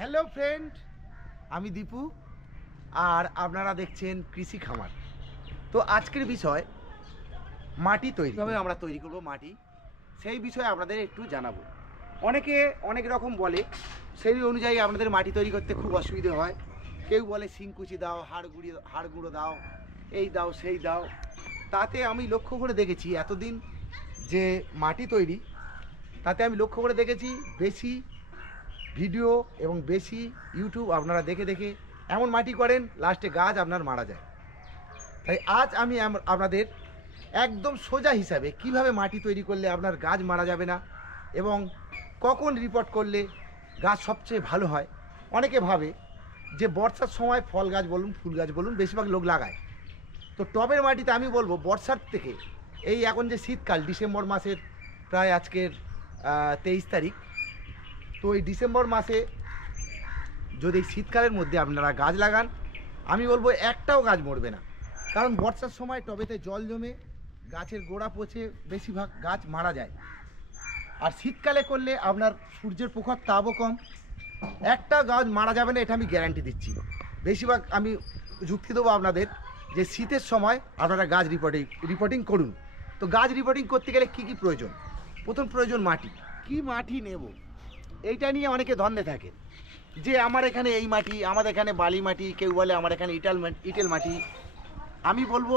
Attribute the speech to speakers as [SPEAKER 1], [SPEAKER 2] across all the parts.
[SPEAKER 1] Hello friend আমি দীপু আর আপনারা দেখছেন কৃষি খামার। তো আজকের বিষয় মাটি তৈরি। কীভাবে আমরা তৈরি করব মাটি? সেই বিষয়ে আপনাদের একটু জানাব। অনেকে অনেক রকম বলে সেই অনুযায়ী আপনাদের মাটি তৈরি করতে খুব অসুবিধে হয়। কেউ বলে শিংকুচি দাও হাড় গুঁড়ি হাড় গুঁড়ো দাও এই দাও সেই দাও। তাতে আমি লক্ষ্য করে দেখেছি এতদিন যে মাটি তৈরি তাতে আমি লক্ষ্য করে দেখেছি বেশি ভিডিও এবং বেশি ইউটিউব আপনারা দেখে দেখে এমন মাটি করেন, লাস্টে গাছ আপনার মারা যায়। তাই আজ আমি আপনাদের একদম সোজা হিসাবে কীভাবে মাটি তৈরি করলে আপনার গাছ মারা যাবে না এবং কখন রিপোর্ট করলে গাছ সবচেয়ে ভালো হয়। অনেকে ভাবে যে বর্ষার সময় ফল গাছ বলুন, ফুল গাছ বলুন, বেশিরভাগ লোক লাগায়। তো টবের মাটিতে আমি বলব, বর্ষার থেকে এই এখন যে শীতকাল, ডিসেম্বর মাসের প্রায় আজকের তেইশ তারিখ তো এই ডিসেম্বর মাসে যদি শীতকালের মধ্যে আপনারা গাছ লাগান, আমি বলব একটাও গাছ মরবে না। কারণ বর্ষার সময় টবেতে জল জমে গাছের গোড়া পচে বেশিরভাগ গাছ মারা যায়। আর শীতকালে করলে আপনার সূর্যের প্রখর তাপও কম। একটা গাছ মারা যাবে না, এটা আমি গ্যারান্টি দিচ্ছি। বেশিরভাগ আমি যুক্তি দেবো আপনাদের যে শীতের সময় আপনারা গাছ রিপোর্টিং রিপোর্টিং করুন। তো গাছ রিপোর্টিং করতে গেলে কি কি প্রয়োজন? প্রথম প্রয়োজন মাটি। কি মাটি নেব? এইটা নিয়ে অনেকে ধন্দে থাকে। যে আমার এখানে এই মাটি আমাদের এখানে বালি মাটি, কেউ বলে আমার এখানে ইটাল ইটেল মাটি। আমি বলব,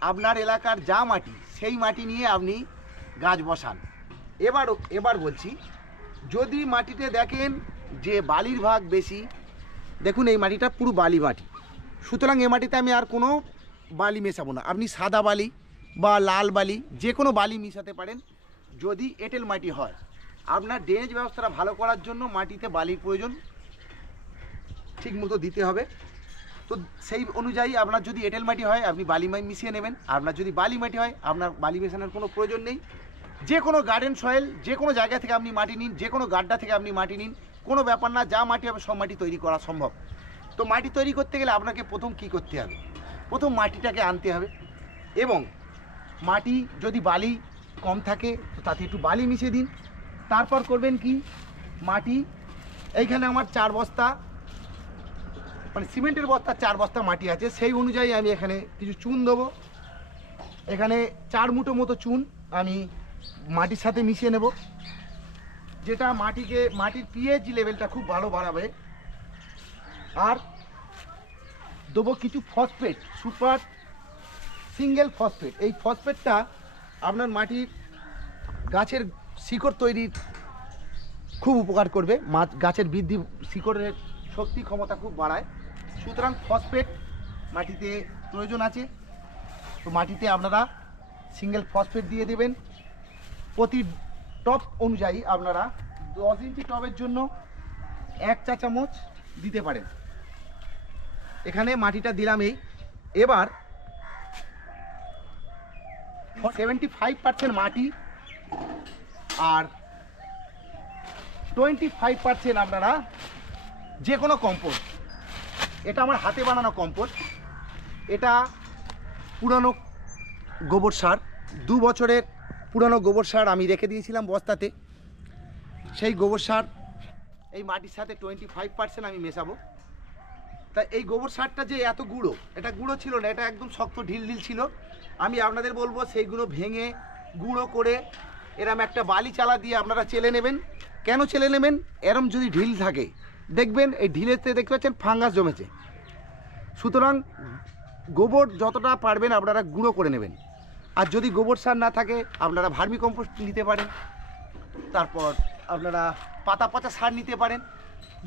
[SPEAKER 1] আপনার এলাকার যা মাটি, সেই মাটি নিয়ে আপনি গাছ বসান। এবার এবার বলছি, যদি মাটিতে দেখেন যে বালির ভাগ বেশি, দেখুন এই মাটিটা পুরো বালি মাটি। সুতরাং এই মাটিতে আমি আর কোনো বালি মেশাবো না। আপনি সাদা বালি বা লাল বালি, যে কোনো বালি মিশাতে পারেন। যদি এঁটেল মাটি হয় আপনার ড্রেনেজ ব্যবস্থাটা ভালো করার জন্য মাটিতে বালির প্রয়োজন ঠিক মতো দিতে হবে। তো সেই অনুযায়ী আপনার যদি এঁটেল মাটি হয়, আপনি বালি মিশিয়ে নেবেন। আপনার যদি বালি মাটি হয়, আপনার বালি মেশানোর কোনো প্রয়োজন নেই। যে কোনো গার্ডেন সয়েল যে কোনো জায়গা থেকে আপনি মাটি নিন, যে কোনো গাড্ডা থেকে আপনি মাটি নিন, কোনো ব্যাপার না, যা মাটি হবে সব মাটি তৈরি করা সম্ভব। তো মাটি তৈরি করতে গেলে আপনাকে প্রথম কি করতে হবে? প্রথম মাটিটাকে আনতে হবে এবং মাটি যদি বালি কম থাকে, তো তাতে একটু বালি মিশিয়ে দিন। তারপর করবেন কি? মাটি, এইখানে আমার চার বস্তা মানে সিমেন্টের বস্তা, চার বস্তা মাটি আছে। সেই অনুযায়ী আমি এখানে কিছু চুন দেবো। এখানে চার মুঠো মতো চুন আমি মাটির সাথে মিশিয়ে নেব। যেটা মাটিকে, মাটির পিএইচ লেভেলটা খুব ভালো বাড়াবে। আর দেবো কিছু ফসফেট সুপার সিঙ্গেল ফসফেট এই ফসফেটটা আপনার মাটির গাছের শিকড় তৈরির খুব উপকার করবে। মাছ, গাছের বৃদ্ধি, শিকড়ের শক্তি ক্ষমতা খুব বাড়ায়। সুতরাং ফসফেট মাটিতে প্রয়োজন আছে। তো মাটিতে আপনারা সিঙ্গেল ফসফেট দিয়ে দেবেন। প্রতি টপ অনুযায়ী আপনারা দশ ইঞ্চি টবের জন্য এক চা চামচ দিতে পারেন। এখানে মাটিটা দিলাম এই। এবার সেভেন্টি ফাইভ পার্সেন্ট মাটি আর টোয়েন্টি ফাইভ পার্সেন্ট আপনারা যে কোনো কম্পোস্ট এটা আমার হাতে বানানো কম্পোস্ট এটা পুরানো গোবর সার, দু বছরের পুরানো গোবর সার আমি রেখে দিয়েছিলাম বস্তাতে। সেই গোবর সার এই মাটির সাথে টোয়েন্টি ফাইভ পার্সেন্ট আমি মেশাবো। তা এই গোবর সারটা যে এত গুঁড়ো, এটা গুঁড়ো ছিল না, এটা একদম শক্ত ঢিল ঢিল ছিল। আমি আপনাদের বলব সেইগুলো ভেঙে গুঁড়ো করে এরম একটা বালি চালা দিয়ে আপনারা চেলে নেবেন। কেন চেলে নেবেন? এরম যদি ঢিল থাকে, দেখবেন এই ঢিলেতে দেখতে পাচ্ছেন ফাঙ্গাস জমেছে। সুতরাং গোবর যতটা পারবেন আপনারা গুঁড়ো করে নেবেন। আর যদি গোবর সার না থাকে, আপনারা ভার্মি কম্পোস্ট নিতে পারেন। তারপর আপনারা পাতা পচা সার নিতে পারেন।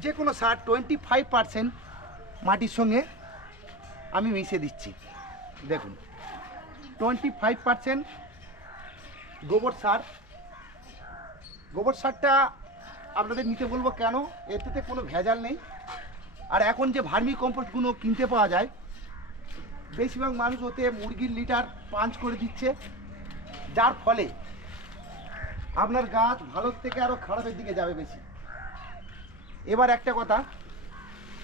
[SPEAKER 1] যে কোনো সার টোয়েন্টি ফাইভ পারসেন্ট মাটির সঙ্গে আমি মিশে দিচ্ছি। দেখুন টোয়েন্টি ফাইভ পারসেন্ট গোবর সার গোবর সারটা আপনাদের নিতে বলব কেন? এতে কোনো ভেজাল নেই। আর এখন যে ভার্মি কম্পোস্টগুলো কিনতে পাওয়া যায়, বেশিরভাগ মানুষ ওতে মুরগির লিটার পাঞ্চ করে দিচ্ছে। যার ফলে আপনার গাছ ভালোর থেকে আরও খারাপের দিকে যাবে বেশি। এবার একটা কথা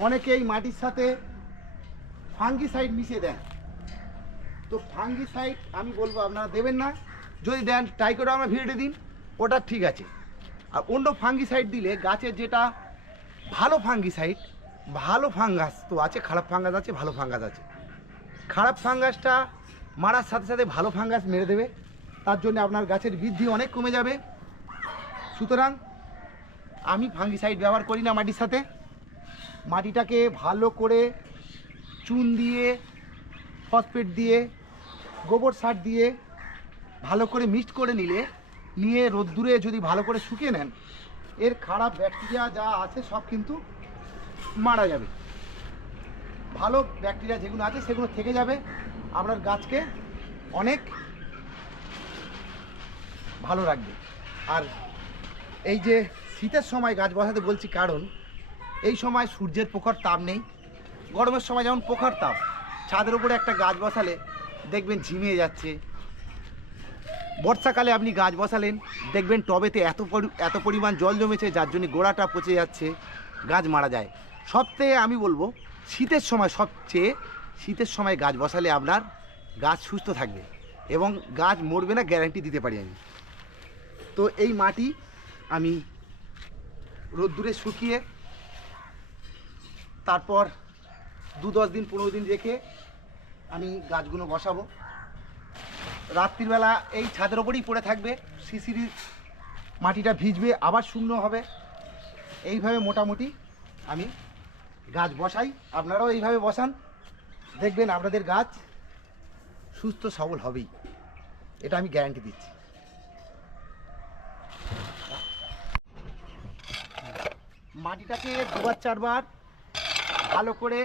[SPEAKER 1] অনেকে এই মাটির সাথে ফাঙ্গিসাইড মিশিয়ে দেন। তো ফাঙ্গিসাইড আমি বলব আপনারা দেবেন না। যদি দেন টাইকোডার্মা ভিড়ে দিন। ওটা ঠিক আছে। আর অন্য ফাঙ্গিসাইড দিলে গাছের যেটা ভালো ফাঙ্গিসাইড ভালো ফাঙ্গাস তো আছে, খারাপ ফাঙ্গাস আছে, ভালো ফাঙ্গাস আছে। খারাপ ফাঙ্গাসটা মারার সাথে সাথে ভালো ফাঙ্গাস মেরে দেবে। তার জন্য আপনার গাছের বৃদ্ধি অনেক কমে যাবে। সুতরাং আমি ফাঙ্গিসাইড ব্যবহার করি না মাটির সাথে। মাটিটাকে ভালো করে চুন দিয়ে ফসফেট দিয়ে, গোবর সার দিয়ে ভালো করে মিক্সড করে নিলে নিয়ে রোদ্দুরে যদি ভালো করে শুকিয়ে নেন, এর খারাপ ব্যাকটেরিয়া যা আছে সব কিন্তু মারা যাবে। ভালো ব্যাকটেরিয়া যেগুলো আছে সেগুলো থেকে যাবে। আপনার গাছকে অনেক ভালো রাখবে। আর এই যে শীতের সময় গাছ বসাতে বলছি কারণ, এই সময় সূর্যের প্রখর তাপ নেই। গরমের সময় যেমন প্রখর তাপ, ছাদের উপরে একটা গাছ বসালে দেখবেন ঝিমিয়ে যাচ্ছে বর্ষাকালে আপনি গাছ বসালেন, দেখবেন টবেতে এত এত পরিমাণ জল জমেছে, যার জন্য গোড়াটা পচে যাচ্ছে, গাছ মারা যায়। সবথেকে আমি বলব, শীতের সময় সবচেয়ে, শীতের সময় গাছ বসালে আপনার গাছ সুস্থ থাকবে এবং গাছ মরবে না গ্যারান্টি দিতে পারি আমি। তো এই মাটি আমি রোদ্দুরে শুকিয়ে, তারপর দু দশ দিন, পনেরো দিন রেখে আমি গাছগুলো বসাবো। রাত্রিবেলা এই ছাদের ওপরেই পড়ে থাকবে শিশিরি মাটিটা ভিজবে, আবার শূন্য হবে। এইভাবে মোটামুটি আমি গাছ বসাই। আপনারাও এইভাবে বসান। দেখবেন আপনাদের গাছ সুস্থ সবল হবেই। এটা আমি গ্যারান্টি দিচ্ছি। মাটিটাকে দুবার, চারবার ভালো করে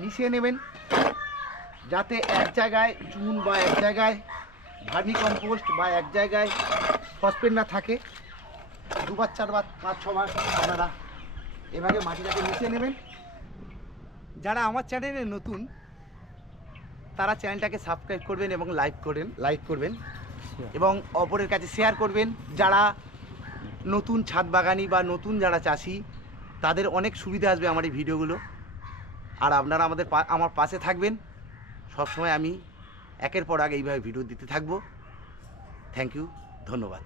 [SPEAKER 1] মিশিয়ে নেবেন। যাতে এক জায়গায় চুন বা এক জায়গায় ভার্মি কম্পোস্ট বা এক জায়গায় ফসফেট না থাকে। দুবার চারবার পাঁচ ছবার আপনারা এভাবে মাটিটাকে মিশিয়ে নেবেন। যারা আমার চ্যানেলে নতুন, তারা চ্যানেলটাকে সাবস্ক্রাইব করবেন এবং লাইক করেন, লাইক করবেন এবং অপরের কাছে শেয়ার করবেন। যারা নতুন ছাদ বাগানি বা নতুন যারা চাষি, তাদের অনেক সুবিধা আসবে আমার এই ভিডিওগুলো। আর আপনারা আমাদের আমার পাশে থাকবেন। সবসময় আমি একের পর আগে এইভাবে ভিডিও দিতে থাকব। থ্যাংক ইউ ধন্যবাদ।